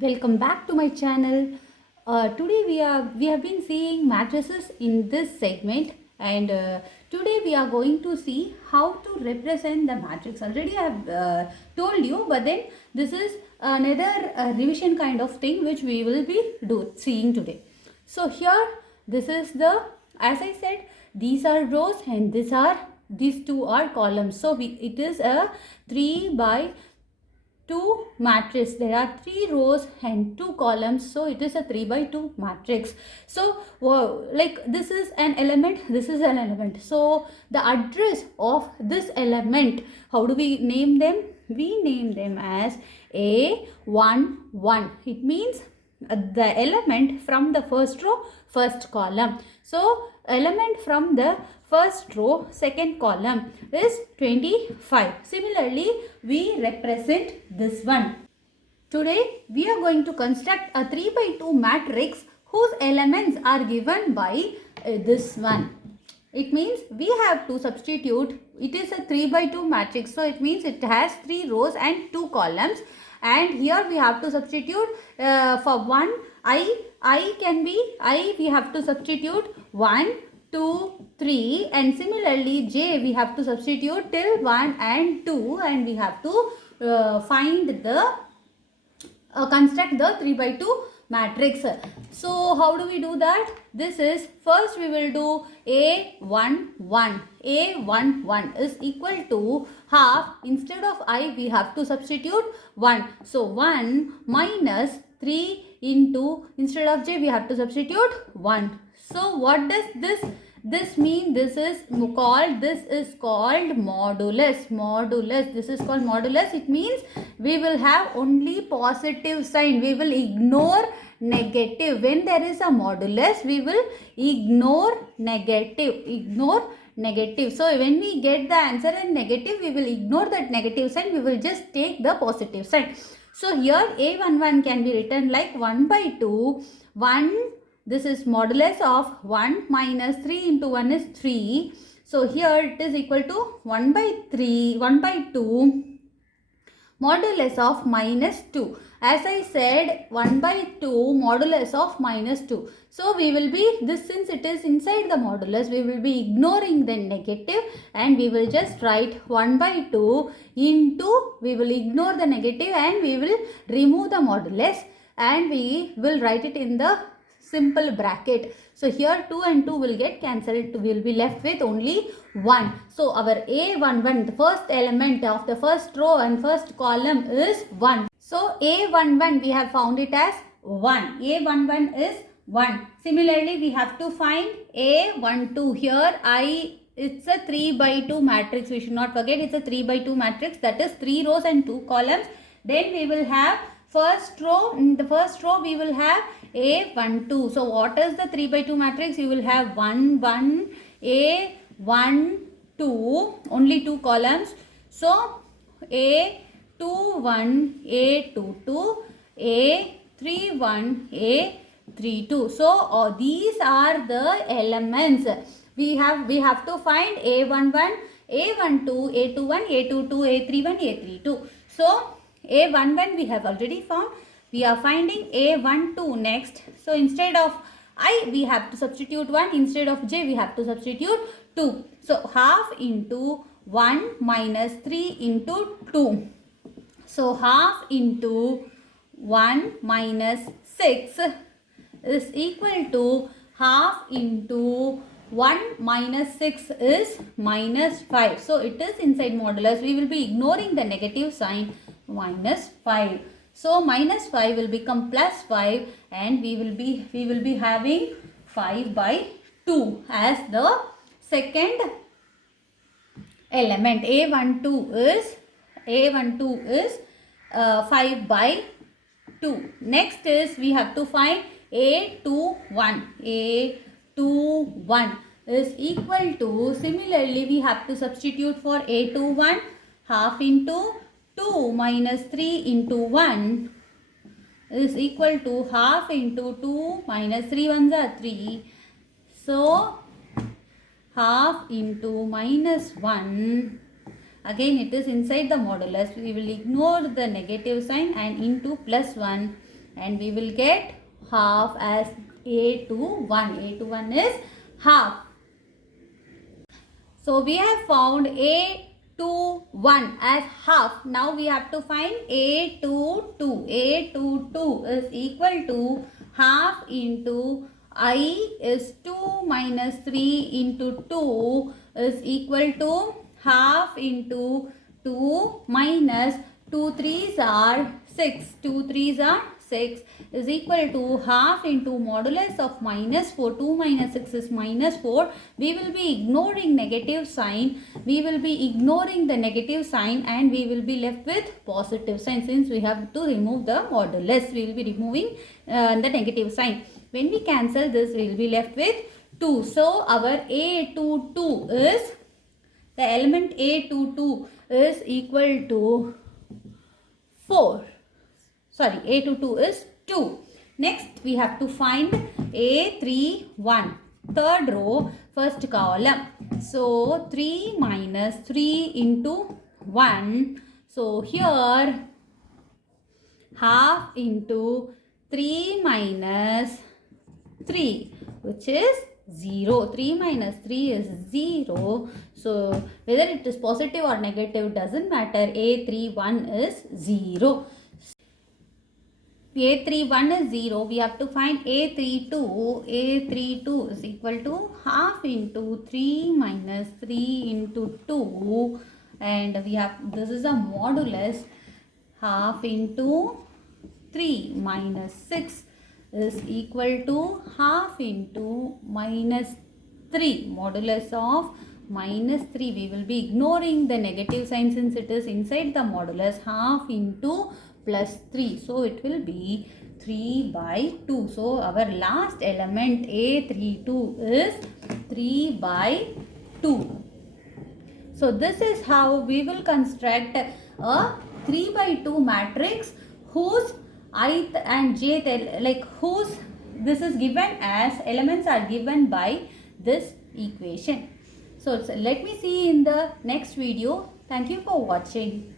Welcome back to my channel. Today we have been seeing matrices in this segment, and today we are going to see how to represent the matrix. Already I have told you, but then this is another revision kind of thing which we will be seeing today. So here this is the, as I said, these are rows and these two are columns. So it is a 3 by 2 matrix. There are 3 rows and 2 columns, so it is a 3 by 2 matrix. So like this is an element, this is an element. So the address of this element, how do we name them? We name them as A11. It means the element from the first row, first column. So element from the first row, second column is 25. Similarly, we represent this one. Today, we are going to construct a 3 by 2 matrix whose elements are given by this one. It means we have to substitute. It is a 3 by 2 matrix. So, it means it has 3 rows and 2 columns. And here we have to substitute for 1, we have to substitute 1, 2, 3, and similarly J we have to substitute till 1 and 2, and we have to construct the 3 by 2 matrix. So how do we do that? This is, first we will do A11. A11 is equal to half. Instead of I we have to substitute 1. So 1 minus 3 into, instead of J we have to substitute 1. So what does this mean? This is called modulus. This is called modulus. It means we will have only positive sign. We will ignore negative. When there is a modulus, we will ignore negative. So when we get the answer in negative, we will ignore that negative sign. We will just take the positive sign. So here A11 can be written like 1 by 2. 1, this is modulus of 1 minus 3 into 1 is 3. So here it is equal to 1 by 2 modulus of minus 2. As I said, 1 by 2 modulus of minus 2. So we will be, since it is inside the modulus, we will be ignoring the negative and we will just write 1 by 2 into, we will ignore the negative and we will remove the modulus and we will write it in the simple bracket. So here 2 and 2 will get cancelled. We will be left with only 1. So our A11, the first element of the first row and first column is 1. So A11 we have found it as 1. A11 is 1. Similarly, we have to find A12. Here it's a 3 by 2 matrix. We should not forget it's a 3 by 2 matrix. That is 3 rows and 2 columns. Then we will have first row. In the first row we will have A12. So what is the 3 by 2 matrix? You will have 1, 1, A1, 2. Only 2 columns. So A21, A22, A31, A32. So these are the elements. We have to find A11, A12, A21, A22, A31, A32. So A11 we have already found. We are finding A12 next. So instead of I we have to substitute 1. Instead of J we have to substitute 2. So half into 1 minus 3 into 2. So half into 1 minus 6 is equal to half into 1 minus 6 is minus 5. So it is inside modulus. We will be ignoring the negative sign, minus 5. So minus 5 will become plus 5 and we will be having 5 by 2 as the second element. A12 is 5 by 2. Next is we have to find A21. A21 is equal to, similarly we have to substitute for A21 half into 2 minus 3 into 1 is equal to half into 2 minus 3 ones are 3. So half into minus 1 Again it is inside the modulus. We will ignore the negative sign and into plus 1 and we will get half as a to 1. A to 1 is half. So we have found a to 1 as half. Now we have to find a to 2. A to 2 is equal to half into I is 2 minus 3 into 2 is equal to half into 2 minus 2 3s are 6. 2 3s are 6 is equal to half into modulus of minus 4. 2 minus 6 is minus 4. We will be ignoring negative sign. We will be ignoring the negative sign and we will be left with positive sign. Since we have to remove the modulus, we will be removing the negative sign. When we cancel this, we will be left with 2. So our a to 2 is, the element a to 2 is equal to 4. Sorry, a to 2 is 2. Next, we have to find A31. Third row, first column. So, 3 minus 3 into 1. So, here, half into 3 minus 3, which is 0. 3 minus 3 is 0. So, whether it is positive or negative doesn't matter. A31 is 0. A31 is 0. We have to find A32. A32 is equal to half into 3 minus 3 into 2. And we have, this is a modulus. Half into 3 minus 6 is equal to half into minus 3. Modulus of minus 3. We will be ignoring the negative sign since it is inside the modulus. Half into plus 3. So, it will be 3 by 2. So, our last element A32 is 3 by 2. So, this is how we will construct a 3 by 2 matrix whose ith and jth, like whose this is given as elements are given by this equation. So, let me see in the next video. Thank you for watching.